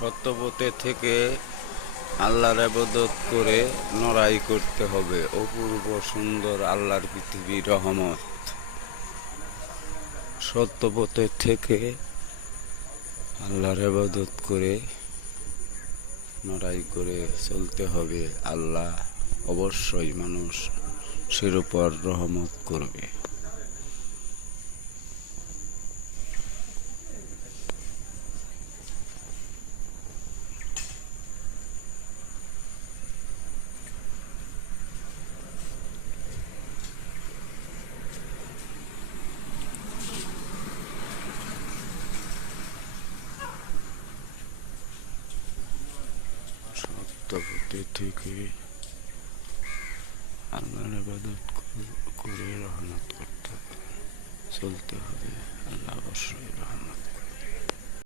সত্যপথে থেকে আল্লাহর ইবাদত করে লড়াই করতে হবে। অপূর্ব সুন্দর আল্লাহর পৃথিবী রহমত। সত্যপথে থেকে আল্লাহর ইবাদত করে লড়াই করে চলতে হবে। আল্লাহ অবশ্যই মানুষের উপর রহমত করবে। সত্যপথে থেকে আল্লাহর ইবাদত করে রহমত করতে হবে, চলতে হবে। আল্লাহ অবশ্যই রহমত